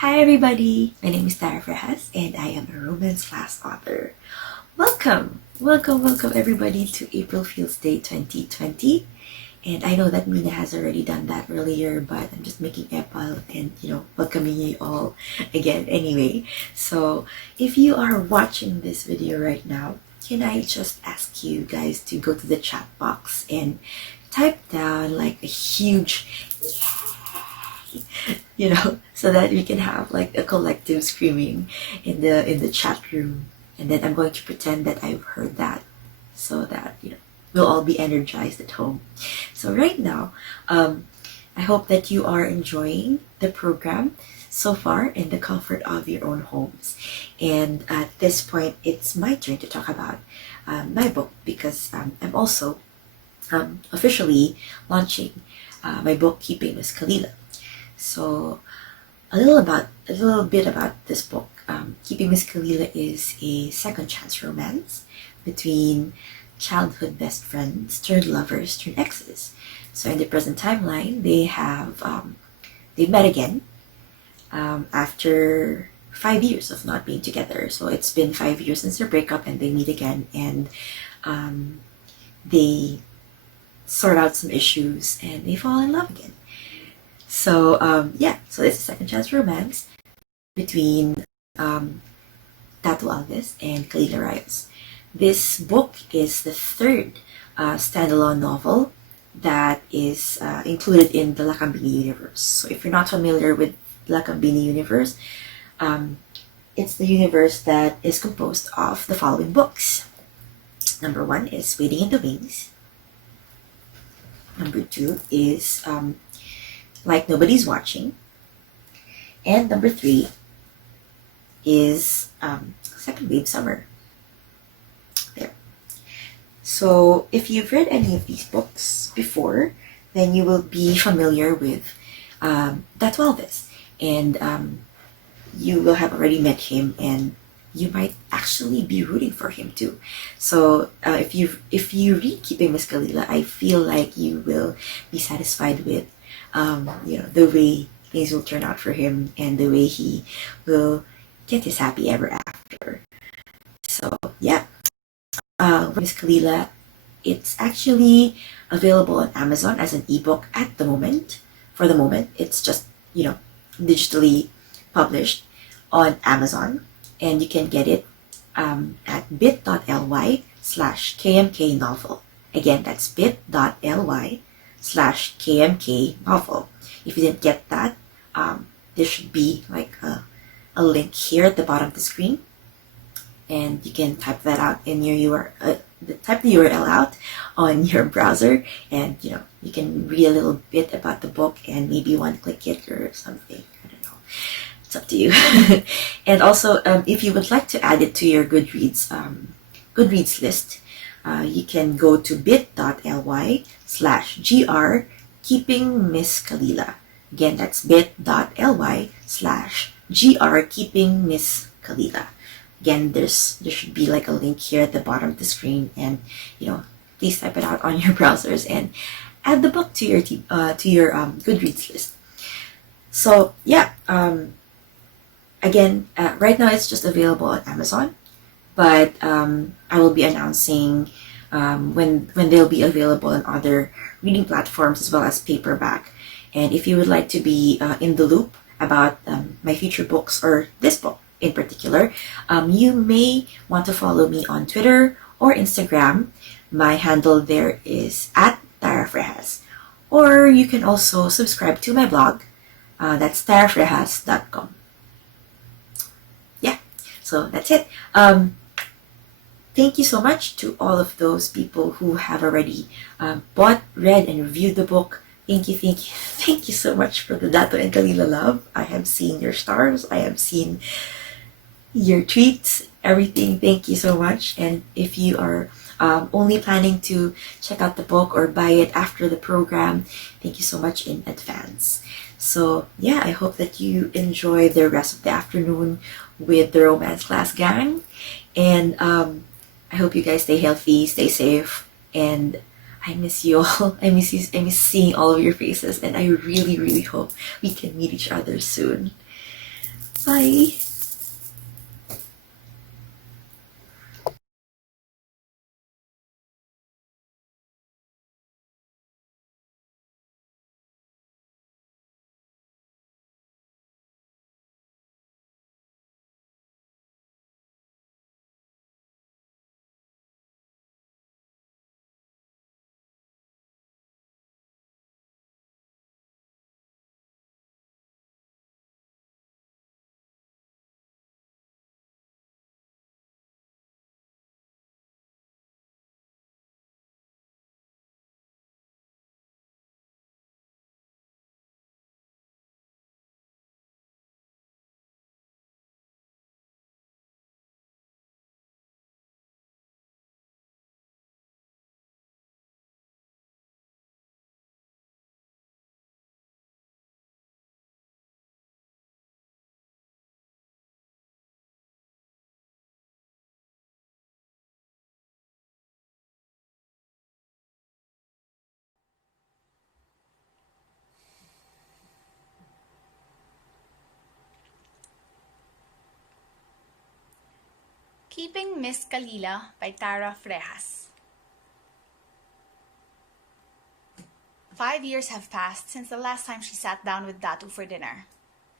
Hi everybody, my name is Frejas and I am a romance class author. Welcome everybody to April Feels Day 2020. And I know that Mina has already done that earlier, but I'm just making Apple and welcoming you all again anyway. So if you are watching this video right now, can I just ask you guys to go to the chat box and type down like a huge so that we can have like a collective screaming in the chat room, and then I'm going to pretend that I've heard that so that we'll all be energized at home. So right now, I hope that you are enjoying the program so far in the comfort of your own homes. And at this point, it's my turn to talk about my book, because I'm also officially launching my book, Keeping Miss Kalila. So a little bit about this book. Keeping Miss Kalila is a second chance romance between childhood best friends turned lovers turned exes. So in the present timeline, they met again after 5 years of not being together. So it's been 5 years since their breakup, and they meet again, and they sort out some issues and they fall in love again. So so it's a second chance romance between Tattoo Alves and Kalila Rayos. This book is the third standalone novel that is included in the Lakambini universe. So if you're not familiar with Lakambini universe, it's the universe that is composed of the following books. Number 1 is Waiting in the Wings. Number 2 is Like Nobody's Watching. And number 3 is Second Wave Summer. There. So if you've read any of these books before, then you will be familiar with Tattoo Alves. And you will have already met him, and you might actually be rooting for him too. So if you read Keeping Miss Kalila, I feel like you will be satisfied with the way things will turn out for him, and the way he will get his happy ever after. So Miss Kalila, it's actually available on Amazon as an ebook at the moment. For the moment, it's just digitally published on Amazon, and you can get it at bit.ly/kmknovel. Again, that's bit.ly/kmknovel. If you didn't get that, there should be like a link here at the bottom of the screen, and you can type that out in your type the URL out on your browser, and you can read a little bit about the book and maybe one click it or something. I don't know. It's up to you. And also, if you would like to add it to your Goodreads list, you can go to bit.ly/gr Keeping Miss Kalila. Again, that's bit.ly/gr Keeping Miss Kalila. Again, there should be like a link here at the bottom of the screen, and please type it out on your browsers and add the book to your Goodreads list. So again, right now it's just available on Amazon, but I will be announcing when they'll be available on other reading platforms as well as paperback. And if you would like to be in the loop about my future books, or this book in particular, you may want to follow me on Twitter or Instagram. My handle there is @TaraFrejas. Or you can also subscribe to my blog. That's tarafrejas.com. So that's it. Thank you so much to all of those people who have already bought, read, and reviewed the book. Thank you so much for the Dato and Kalila love. I have seen your stars. I have seen your tweets, everything. Thank you so much. And if you are only planning to check out the book or buy it after the program, thank you so much in advance. So I hope that you enjoy the rest of the afternoon with the romance class gang, and I hope you guys stay healthy, stay safe, and I miss you all. I miss seeing all of your faces, and I really hope we can meet each other soon. Bye! Keeping Miss Kalila by Frejas. 5 years have passed since the last time she sat down with Datu for dinner.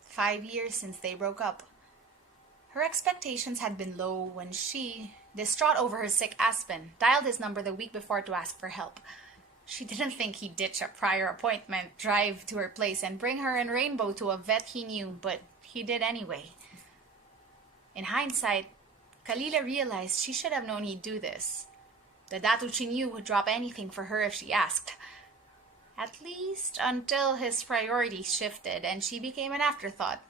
5 years since they broke up. Her expectations had been low when she, distraught over her sick Aspen, dialed his number the week before to ask for help. She didn't think he'd ditch a prior appointment, drive to her place, and bring her in Rainbow to a vet he knew, but he did anyway. In hindsight, Kalila realized she should have known he'd do this. The Datu she knew would drop anything for her if she asked. At least until his priorities shifted and she became an afterthought.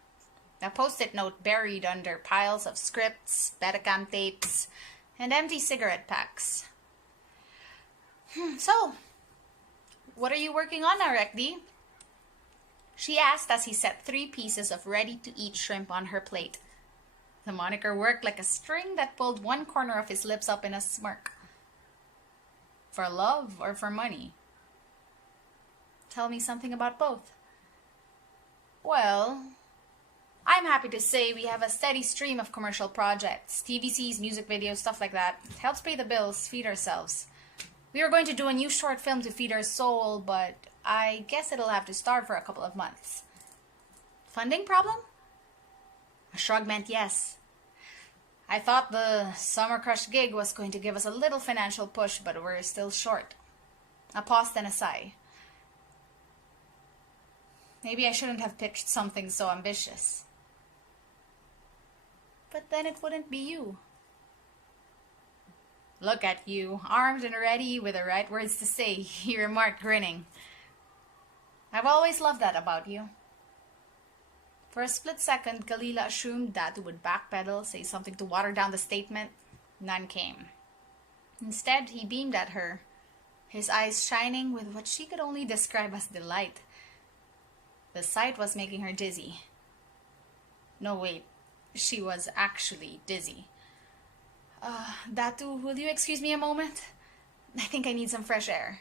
A post-it note buried under piles of scripts, Betacam tapes, and empty cigarette packs. So, what are you working on now, Rekdi? She asked as he set 3 pieces of ready-to-eat shrimp on her plate. The moniker worked like a string that pulled one corner of his lips up in a smirk. For love or for money? Tell me something about both. Well, I'm happy to say we have a steady stream of commercial projects, TVCs, music videos, stuff like that. It helps pay the bills, feed ourselves. We were going to do a new short film to feed our soul, but I guess it'll have to starve for a couple of months. Funding problem? A shrug meant yes. I thought the Summer Crush gig was going to give us a little financial push, but we're still short. A pause, then a sigh. Maybe I shouldn't have pitched something so ambitious. But then it wouldn't be you. Look at you, armed and ready with the right words to say, he remarked, grinning. I've always loved that about you. For a split second, Kalila assumed Datu would backpedal, say something to water down the statement. None came. Instead, he beamed at her, his eyes shining with what she could only describe as delight. The sight was making her dizzy. No, wait. She was actually dizzy. Datu, will you excuse me a moment? I think I need some fresh air.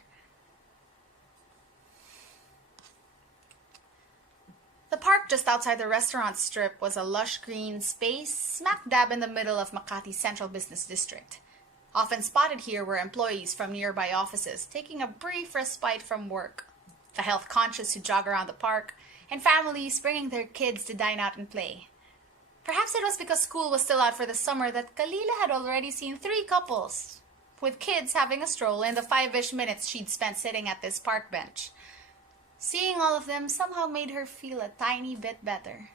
The park just outside the restaurant strip was a lush green space smack dab in the middle of Makati's central business district. Often spotted here were employees from nearby offices taking a brief respite from work, the health conscious who jog around the park, and families bringing their kids to dine out and play. Perhaps it was because school was still out for the summer that Kalila had already seen 3 couples, with kids having a stroll in the 5-ish minutes she'd spent sitting at this park bench. Seeing all of them somehow made her feel a tiny bit better.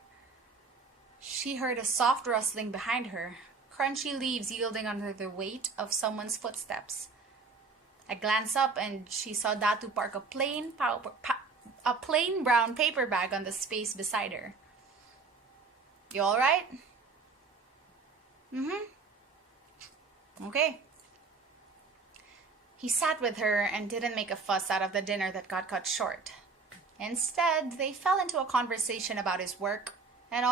She heard a soft rustling behind her, crunchy leaves yielding under the weight of someone's footsteps. A glance up and she saw Datu park a plain brown paper bag on the space beside her. You all right? Okay. He sat with her and didn't make a fuss out of the dinner that got cut short. Instead, they fell into a conversation about his work and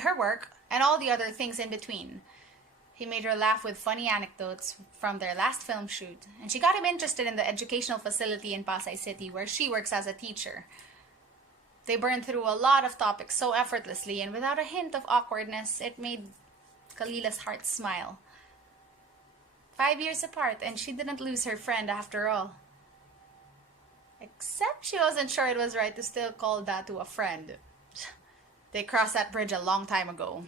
her work and all the other things in between. He made her laugh with funny anecdotes from their last film shoot, and she got him interested in the educational facility in Pasay City where she works as a teacher. They burned through a lot of topics so effortlessly and without a hint of awkwardness. It made Kalila's heart smile. 5 years apart, and she didn't lose her friend after all. Except she wasn't sure it was right to still call Datu a friend. They crossed that bridge a long time ago.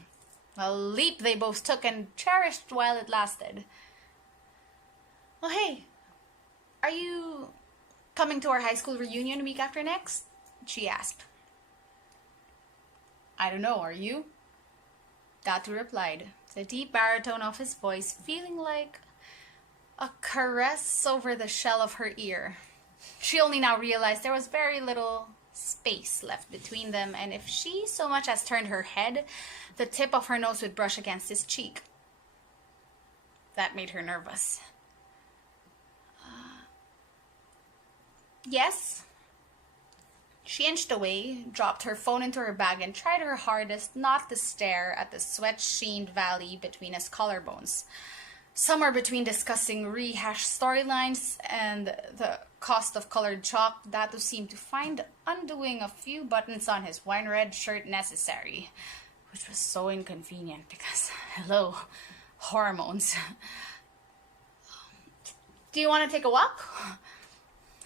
A leap they both took and cherished while it lasted. Well, hey, are you coming to our high school reunion week after next? She asked. I don't know, are you? Datu replied, the deep baritone of his voice feeling like a caress over the shell of her ear. She only now realized there was very little space left between them, and if she so much as turned her head, the tip of her nose would brush against his cheek. That made her nervous. Yes? She inched away, dropped her phone into her bag, and tried her hardest not to stare at the sweat-sheened valley between his collarbones. Somewhere between discussing rehashed storylines and the cost of colored chalk, Datu seemed to find undoing a few buttons on his wine-red shirt necessary, which was so inconvenient because, hello, hormones. Do you want to take a walk?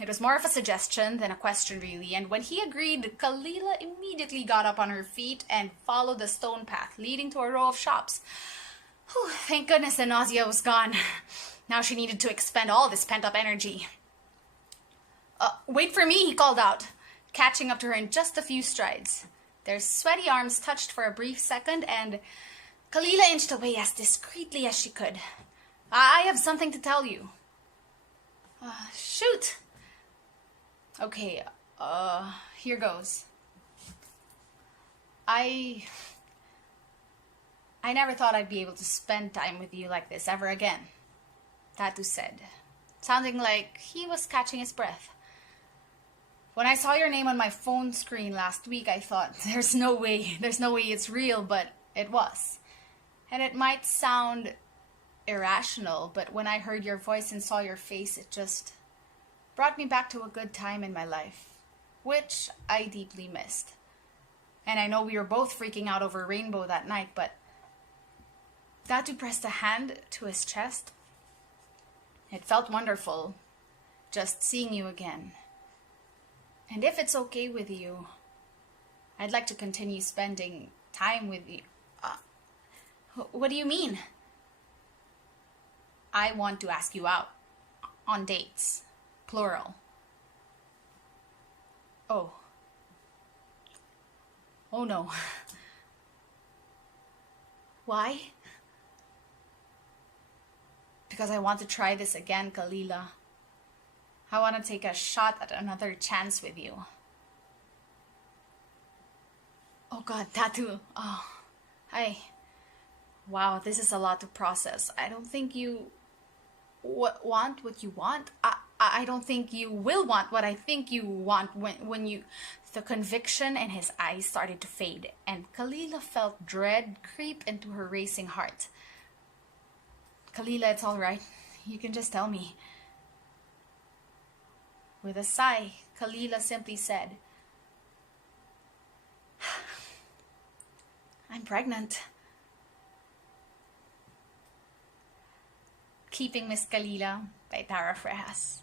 It was more of a suggestion than a question, really, and when he agreed, Kalila immediately got up on her feet and followed the stone path leading to a row of shops. Whew, thank goodness the nausea was gone. Now she needed to expend all this pent-up energy. Wait for me, he called out, catching up to her in just a few strides. Their sweaty arms touched for a brief second, and Kalila inched away as discreetly as she could. I have something to tell you. Shoot! Okay, here goes. I never thought I'd be able to spend time with you like this ever again, Datu said, sounding like he was catching his breath. When I saw your name on my phone screen last week, I thought, there's no way it's real, but it was. And it might sound irrational, but when I heard your voice and saw your face, it just brought me back to a good time in my life, which I deeply missed. And I know we were both freaking out over Rainbow that night, but Datu pressed a hand to his chest. It felt wonderful, just seeing you again. And if it's okay with you, I'd like to continue spending time with you. What do you mean? I want to ask you out. On dates. Plural. Oh. Oh no. Why? Because I want to try this again, Kalila. I want to take a shot at another chance with you. Oh God, Datu. Oh, wow, this is a lot to process. I don't think you want what you want. I don't think you will want what I think you want when you... The conviction in his eyes started to fade, and Kalila felt dread creep into her racing heart. Kalila, it's all right. You can just tell me. With a sigh, Kalila simply said, I'm pregnant. Keeping Miss Kalila by Frejas.